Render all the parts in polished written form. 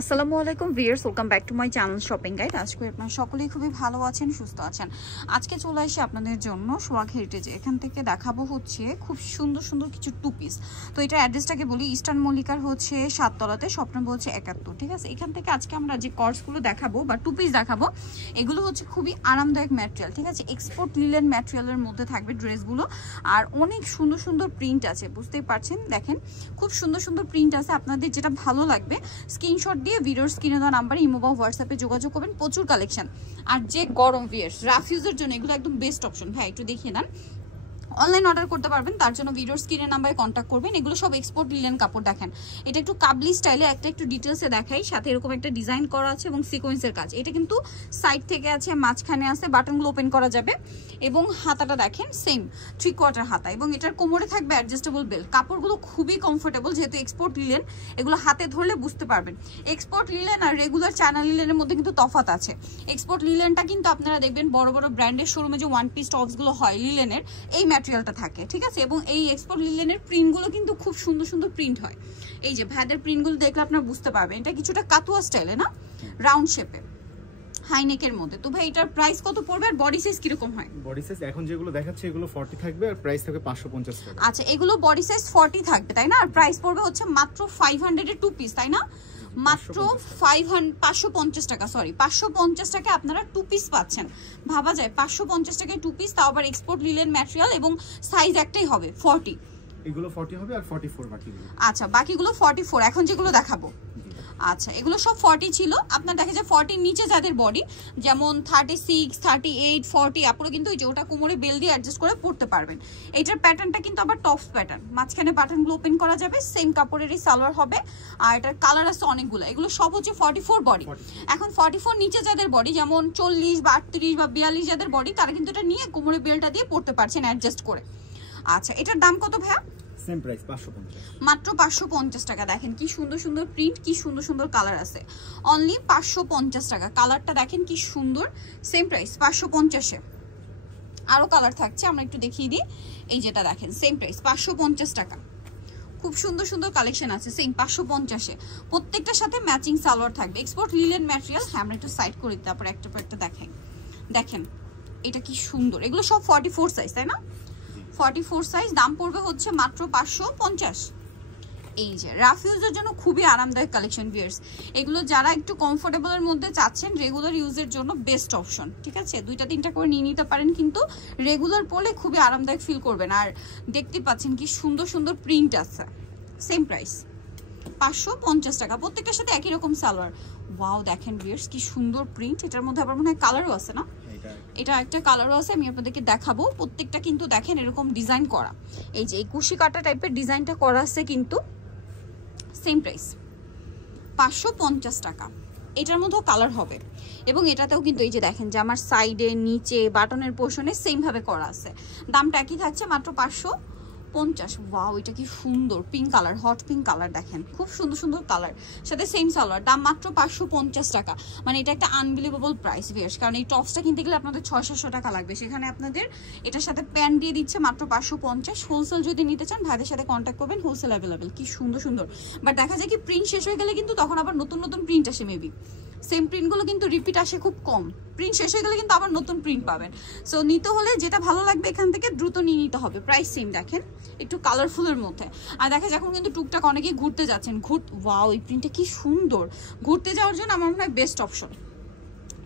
আসসালামু আলাইকুম viewers, welcome back to my channel shopping guide. আজকে আপনারা সকলেই খুবই ভালো আছেন, সুস্থ আছেন। আজকে চলে আসি আপনাদের জন্য সোহাগ হেরিটেজে। এখান থেকে দেখাবো হচ্ছে খুব সুন্দর সুন্দর কিছু টু পিস। তো এটা অ্যাড্রেসটাকে বলি, ইস্টার্ন মল্লিকার হচ্ছে ৭ তলাতে, শপ নম্বর হচ্ছে ৭১। ঠিক আছে, এখান থেকে আজকে আমরা যে কর্সগুলো দেখাবো বা টু পিস দেখাবো, এগুলো হচ্ছে খুবই আরামদায়ক ম্যাটেরিয়াল। ঠিক আছে, এক্সপোর্ট লিলেন ম্যাটেরিয়ালের মধ্যে থাকবে ড্রেসগুলো, আর অনেক সুন্দর সুন্দর প্রিন্ট আছে। বুঝতেই পারছেন, দেখেন খুব সুন্দর সুন্দর প্রিন্ট আছে। আপনাদের যেটা ভালো লাগবে স্ক্রিনশট দিয়ে ভিডিওর স্ক্রিনে দেওয়া নাম্বারে ইমো বা হোয়াটসঅ্যাপে যোগাযোগ করবেন। প্রচুর কালেকশন। আর যে গরম ভিউয়ার্স, রাফিউজের জন্য এগুলো একদম বেস্ট অপশন। ভাই একটু দেখিয়ে নেন। অনলাইন অর্ডার করতে পারবেন, তার জন্য ভিডিওর স্ক্রিনের নাম্বারে কন্ট্যাক্ট করবেন। এগুলো সব এক্সপোর্ট লিলেন কাপড়। দেখেন এটা একটু কাবলি স্টাইলে, একটু ডিটেলসে দেখাই। সাথে এরকম একটা ডিজাইন করা আছে এবং সিকোয়েন্সের কাজ। এটা কিন্তু সাইড থেকে আছে, মাঝখানে আছে, বাটনগুলো ওপেন করা যাবে। এবং হাতাটা দেখেন সেম 3/4 হাতা, এবং এটার কোমরে থাকবে অ্যাডজাস্টেবল বেল্ট। কাপড়গুলো খুবই কমফোর্টেবল, যেহেতু এক্সপোর্ট লিলেন। এগুলো হাতে ধরলে বুঝতে পারবেন এক্সপোর্ট লিলেন আর রেগুলার চায়না লিলেনের মধ্যে কিন্তু তফাৎ আছে। এক্সপোর্ট লিলেনটা কিন্তু আপনারা দেখবেন বড় বড় ব্র্যান্ডের শোরুমে যে ওয়ান পিস টপসগুলো হয় লিলেনের, এই ম্যাটেরিয়ালটা থাকে। ঠিক আছে, এবং এই এক্সপোর্ট লিলেনের প্রিন্টগুলো কিন্তু খুব সুন্দর সুন্দর প্রিন্ট হয়। এই যে ভাইদের প্রিন্টগুলো দেখলে আপনারা বুঝতে পারবেন এটা কিছুটা কাতুয়া স্টাইলে, না রাউন্ড শেপে, হাইনেকের মধ্যে। তো ভাই এটার প্রাইস কত পড়বে আর বডি সাইজ কিরকম হয়? বডি সাইজ এখন যেগুলো দেখাচ্ছে এগুলো 40 থাকবে আর প্রাইস থাকবে 550 টাকা। আচ্ছা, এগুলো বডি সাইজ 40 থাকবে তাই না? আর প্রাইস পড়বে হচ্ছে মাত্র 500 এর টু পিস, তাই না? মাত্র 550 টাকা, সরি 550 টাকা আপনারা টু পিস পাচ্ছেন। ভাবা যায় 550 টাকায় টু পিস, তাও আবার এক্সপোর্ট লিলেন ম্যাটেরিয়াল, এবং সাইজ একটাই হবে 40। এগুলো 40 হবে আর 44 বাকিগুলো। আচ্ছা, বাকিগুলো 44। এখন যেগুলো দেখাবো, আচ্ছা এগুলো সব 40 ছিল। আপনার দেখা যায় 40 নিচে যাদের বডি, যেমন 36, 38, 40, আপনারা কিন্তু ওই যে ওটা কোমরে বেল দিয়ে অ্যাডজাস্ট করে পড়তে পারবেন। এইটার প্যাটার্নটা কিন্তু আবার টপস প্যাটার্ন, মাঝখানে বাটনগুলো ওপেন করা যাবে, সেম কাপড়েরই সালোয়ার হবে। আর এটার কালার আছে অনেকগুলো। এগুলো সব হচ্ছে 44 বডি। এখন 44 নিচে যাদের বডি, যেমন 40 বা 38 বা 42 যাদের বডি, তারা কিন্তু এটা নিয়ে কোমরে বেলটা দিয়ে পড়তে পারছেন অ্যাডজাস্ট করে। আচ্ছা, এটার দাম কত ভাইয়া? সেম প্রাইস 550, মাত্র 550 টাকা। দেখেন কি সুন্দর সুন্দর প্রিন্ট, কি সুন্দর সুন্দর কালার আছে। অনলি 550 টাকা। কালারটা দেখেন কি সুন্দর, সেম প্রাইস 550 এ। আরো কালার থাকছে, আমরা একটু দেখিয়ে দিই। এই যেটা দেখেন সেম প্রাইস 550 টাকা। খুব সুন্দর সুন্দর কালেকশন আছে সেম 550 এ। প্রত্যেকটার সাথে ম্যাচিং সালোয়ার থাকবে। Export linen material. হ্যাঁ, আমরা একটু সাইড করে দিই, তারপর একটা পর একটা দেখাই। দেখেন এটা কি সুন্দর। এগুলো সব 44 সাইজ, তাই না? 44 সাইজ। দাম পড়বে হচ্ছে মাত্র 550। এই যে রাফিউজের জন্য খুবই আরামদায়ক কালেকশন ভিউয়ার্স। এগুলো যারা একটু কমফোর্টেবলের মধ্যে চাচ্ছেন, রেগুলার ইউজের জন্য বেস্ট অপশন। ঠিক আছে, 2-3টা করে নিয়ে নিতে পারেন, কিন্তু রেগুলার পরলে খুবই আরামদায়ক ফিল করবেন। আর দেখতে পাচ্ছেন কি সুন্দর সুন্দর প্রিন্ট আছে। সেম প্রাইস 550 টাকা। প্রত্যেকটার সাথে একই রকম সালোয়ার। ওয়াও, দেখেন ভিউয়ার্স কি সুন্দর প্রিন্ট। এটার মধ্যে আবার মনে হয় কালারও আছে, না? এটা একটা কালারও আছে, আমি আপনাদেরকে দেখাবো। প্রত্যেকটা কিন্তু দেখেন এরকম ডিজাইন করা। এই যে এই কুশি কাটা টাইপের ডিজাইনটা করা আছে, কিন্তু সেম প্রাইস 550 টাকা। এটার মধ্যেও কালার হবে, এবং এটাতেও কিন্তু এই যে দেখেন যে আমার সাইডে, নিচে, বাটনের পোর্শনে সেম ভাবে করা আছে। দামটা একই থাকছে, মাত্র 550। ওয়াও, এটা কি সুন্দর pink colour, hot pink colour. দেখেন খুব সুন্দর সুন্দর কালার, সাথে সেম সালোয়ার। দাম মাত্র 550 টাকা। মানে এটা একটা আনবিলিভেবল প্রাইস ভিউয়ার্স, কারণ এই টপসটা কিনতে গেলে আপনাদের 600-700 টাকা লাগবে, সেখানে আপনাদের এটার সাথে প্যান্ট দিয়ে দিচ্ছে মাত্র 550। হোলসেল যদি নিতে চান ভাইদের সাথে কন্ট্যাক্ট করবেন, হোলসেল অ্যাভেলেবেল। কি সুন্দর সুন্দর। বাট দেখা যায় কি প্রিন্ট শেষ হয়ে গেলে কিন্তু তখন আবার নতুন নতুন প্রিন্ট আসে। মেবি সেম প্রিন্টগুলো কিন্তু রিপিট আসে খুব কম। প্রিন্ট শেষ হয়ে গেলে কিন্তু আবার নতুন প্রিন্ট পাবেন। সো নিতে হলে যেটা ভালো লাগবে এখান থেকে দ্রুত নিয়ে নিতে হবে। Price same. দেখেন একটু কালারফুলের মধ্যে। আর দেখা যায় এখন কিন্তু টুকটাক অনেকেই ঘুরতে যাচ্ছেন। ওয়াও, এই প্রিন্টটা কি সুন্দর। ঘুরতে যাওয়ার জন্য আমার মনে হয় বেস্ট অপশন।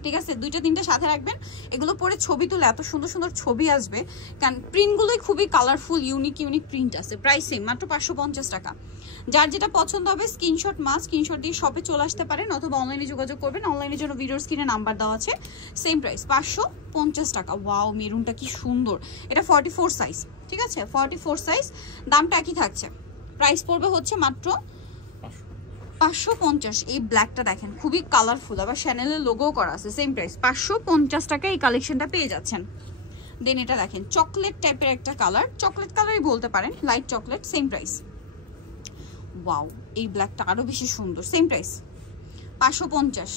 ঠিক আছে, 2-3টা সাথে রাখবেন। এগুলো পরে ছবি তুলে এত সুন্দর সুন্দর ছবি আসবে, কারণ প্রিন্টগুলোই খুবই কালারফুল, ইউনিক ইউনিক প্রিন্ট আছে। প্রাইস সেম, মাত্র 550 টাকা। যার যেটা পছন্দ হবে স্ক্রিনশট স্ক্রিনশট দিয়ে শপে চলে আসতে পারেন, অথবা অনলাইনে যোগাযোগ করবেন। অনলাইনের জন্য ভিডিওর স্ক্রিনে নাম্বার দেওয়া আছে। সেম প্রাইস 550 টাকা। ওয়াও, মেরুনটা কি সুন্দর। এটা 44 সাইজ। ঠিক আছে, 44 সাইজ। দামটা একই থাকছে। প্রাইস পড়বে হচ্ছে মাত্র 550। এই ব্ল্যাকটা দেখেন খুবই কালারফুল, আবার শ্যানেলের লোগো করা আছে। সেম প্রাইস 550 টাকা এই কালেকশনটা পেয়ে যাচ্ছেন। দেন এটা দেখেন চকলেট টাইপের একটা কালার, চকলেট কালারই বলতে পারেন, light chocolate. Same price. Wow, এই ব্ল্যাকটা আরো বেশি সুন্দর। Same price 550।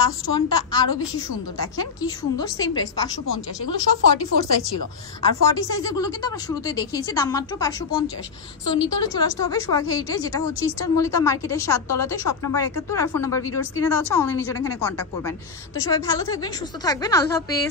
লাস্ট ওয়ানটা আরো বেশি সুন্দর, দেখেন কি সুন্দর, সেম প্রাইস 550। এগুলো সব 44 সাইজ ছিল, আর 40 সাইজের গুলো কিন্তু আমরা শুরুতে দেখিয়েছি, দাম মাত্র 550। সো নিতে হলে চলে আসতে হবে সোহাগ হেরিটেজ, যেটা হচ্ছে ইস্টার্ন মল্লিকা মার্কেটের 7 তলাতে, শপ নাম্বার 71, আর ফোন নাম্বার ভিডিওর স্ক্রিনে দেওয়া আছে, অনলাইনে জন্য এখানে কন্ট্যাক্ট করবেন। তো সবাই ভালো থাকবেন, সুস্থ থাকবেন, আল্লাহ হাফেজ।